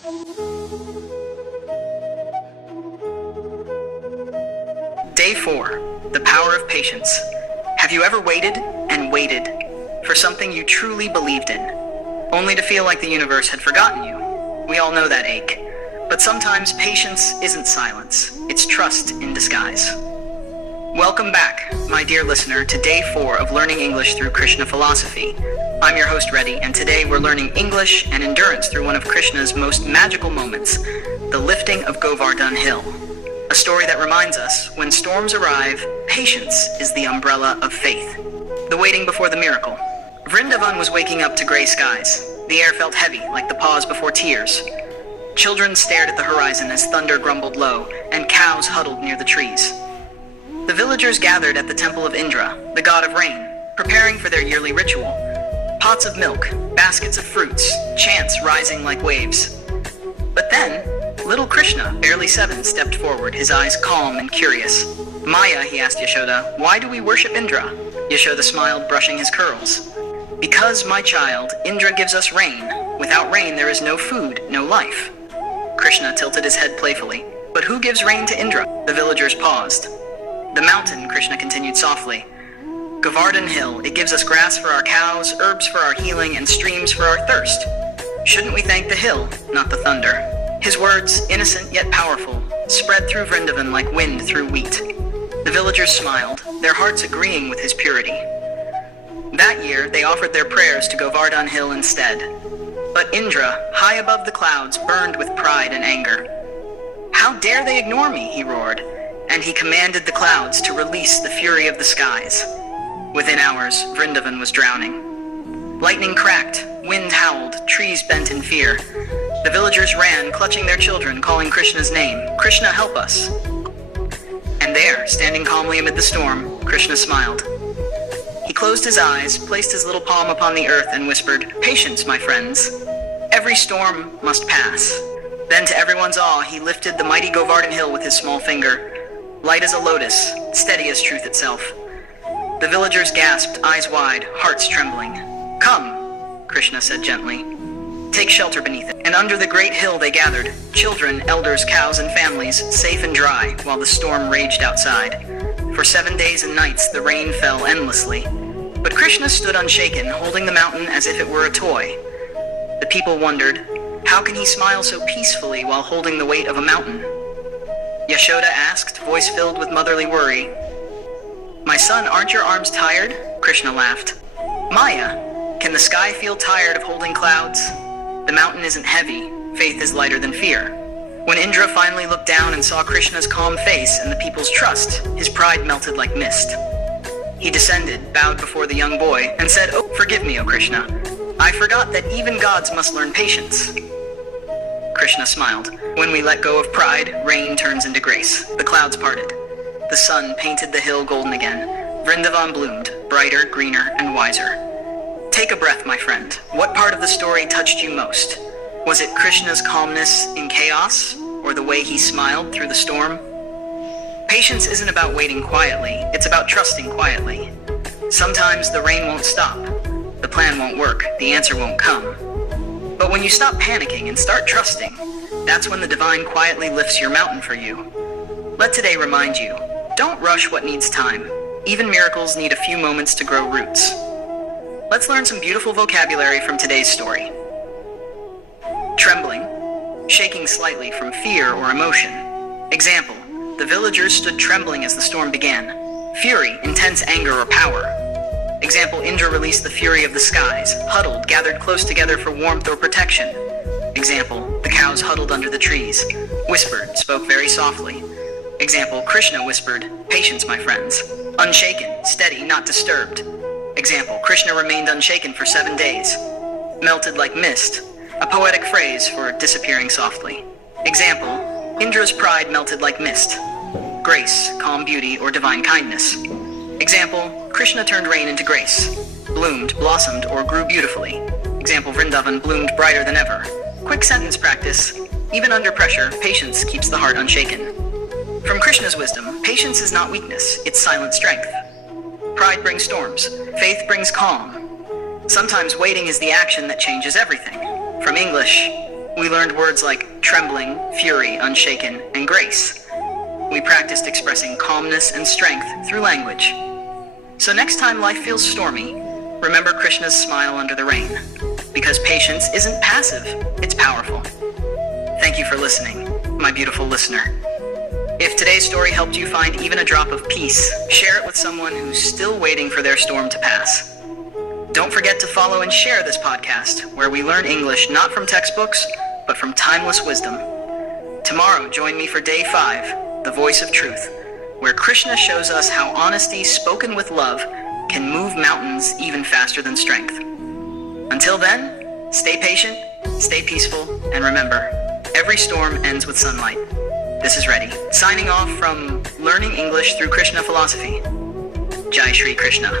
Day 4. The power of patience. Have you ever waited and waited for something you truly believed in, only to feel like the universe had forgotten you? We all know that ache. But sometimes patience isn't silence, it's trust in disguise. Welcome back, my dear listener, to Day 4 of Learning English through Krishna philosophy. I'm your host, Reddy, and today we're learning English and endurance through one of Krishna's most magical moments, the lifting of Govardhan Hill. A story that reminds us, when storms arrive, patience is the umbrella of faith. The waiting before the miracle. Vrindavan was waking up to gray skies. The air felt heavy, like the pause before tears. Children stared at the horizon as thunder grumbled low, and cows huddled near the trees. The villagers gathered at the temple of Indra, the god of rain, preparing for their yearly ritual. Pots of milk, baskets of fruits, chants rising like waves. But then, little Krishna, barely 7, stepped forward, his eyes calm and curious. "Maya," he asked Yashoda, "why do we worship Indra?" Yashoda smiled, brushing his curls. "Because, my child, Indra gives us rain. Without rain there is no food, no life." Krishna tilted his head playfully. "But who gives rain to Indra?" The villagers paused. "The mountain," Krishna continued softly. "Govardhan Hill, it gives us grass for our cows, herbs for our healing, and streams for our thirst. Shouldn't we thank the hill, not the thunder?" His words, innocent yet powerful, spread through Vrindavan like wind through wheat. The villagers smiled, their hearts agreeing with his purity. That year, they offered their prayers to Govardhan Hill instead. But Indra, high above the clouds, burned with pride and anger. "How dare they ignore me?" he roared, and he commanded the clouds to release the fury of the skies. Within hours, Vrindavan was drowning. Lightning cracked, wind howled, trees bent in fear. The villagers ran, clutching their children, calling Krishna's name. "Krishna, help us." And there, standing calmly amid the storm, Krishna smiled. He closed his eyes, placed his little palm upon the earth, and whispered, "Patience, my friends. Every storm must pass." Then, to everyone's awe, he lifted the mighty Govardhan Hill with his small finger. Light as a lotus, steady as truth itself. The villagers gasped, eyes wide, hearts trembling. "Come," Krishna said gently. "Take shelter beneath it." And under the great hill they gathered, children, elders, cows, and families, safe and dry, while the storm raged outside. For 7 days and nights the rain fell endlessly. But Krishna stood unshaken, holding the mountain as if it were a toy. The people wondered, how can he smile so peacefully while holding the weight of a mountain? Yashoda asked, voice filled with motherly worry. "My son, aren't your arms tired?" Krishna laughed. "Maya, can the sky feel tired of holding clouds? The mountain isn't heavy, faith is lighter than fear." When Indra finally looked down and saw Krishna's calm face and the people's trust, his pride melted like mist. He descended, bowed before the young boy, and said, "Oh, forgive me, O Krishna. I forgot that even gods must learn patience." Krishna smiled. When we let go of pride, rain turns into grace. The clouds parted. The sun painted the hill golden again. Vrindavan bloomed, brighter, greener, and wiser. Take a breath, my friend. What part of the story touched you most? Was it Krishna's calmness in chaos, or the way he smiled through the storm? Patience isn't about waiting quietly, it's about trusting quietly. Sometimes the rain won't stop, the plan won't work, the answer won't come. But when you stop panicking and start trusting, that's when the divine quietly lifts your mountain for you. Let today remind you, don't rush what needs time. Even miracles need a few moments to grow roots. Let's learn some beautiful vocabulary from today's story. Trembling, shaking slightly from fear or emotion. Example, the villagers stood trembling as the storm began. Fury, intense anger or power. Example, Indra released the fury of the skies, huddled, gathered close together for warmth or protection. Example, the cows huddled under the trees, whispered, spoke very softly. Example, Krishna whispered, "Patience, my friends." Unshaken, steady, not disturbed. Example, Krishna remained unshaken for 7 days. Melted like mist, a poetic phrase for disappearing softly. Example, Indra's pride melted like mist. Grace, calm beauty, or divine kindness. Example, Krishna turned rain into grace. Bloomed, blossomed, or grew beautifully. Example, Vrindavan bloomed brighter than ever. Quick sentence practice. Even under pressure, patience keeps the heart unshaken. From Krishna's wisdom, patience is not weakness, it's silent strength. Pride brings storms. Faith brings calm. Sometimes waiting is the action that changes everything. From English, We learned words like trembling, fury, unshaken, and grace. We practiced expressing calmness and strength through language. So next time life feels stormy, remember Krishna's smile under the rain. Because patience isn't passive, it's powerful. Thank you for listening, my beautiful listener. If today's story helped you find even a drop of peace, share it with someone who's still waiting for their storm to pass. Don't forget to follow and share this podcast, where we learn English not from textbooks, but from timeless wisdom. Tomorrow, join me for Day 5, The Voice of Truth, where Krishna shows us how honesty spoken with love can move mountains even faster than strength. Until then, stay patient, stay peaceful, and remember, every storm ends with sunlight. This is Reddy, signing off from Learning English Through Krishna Philosophy. Jai Shri Krishna.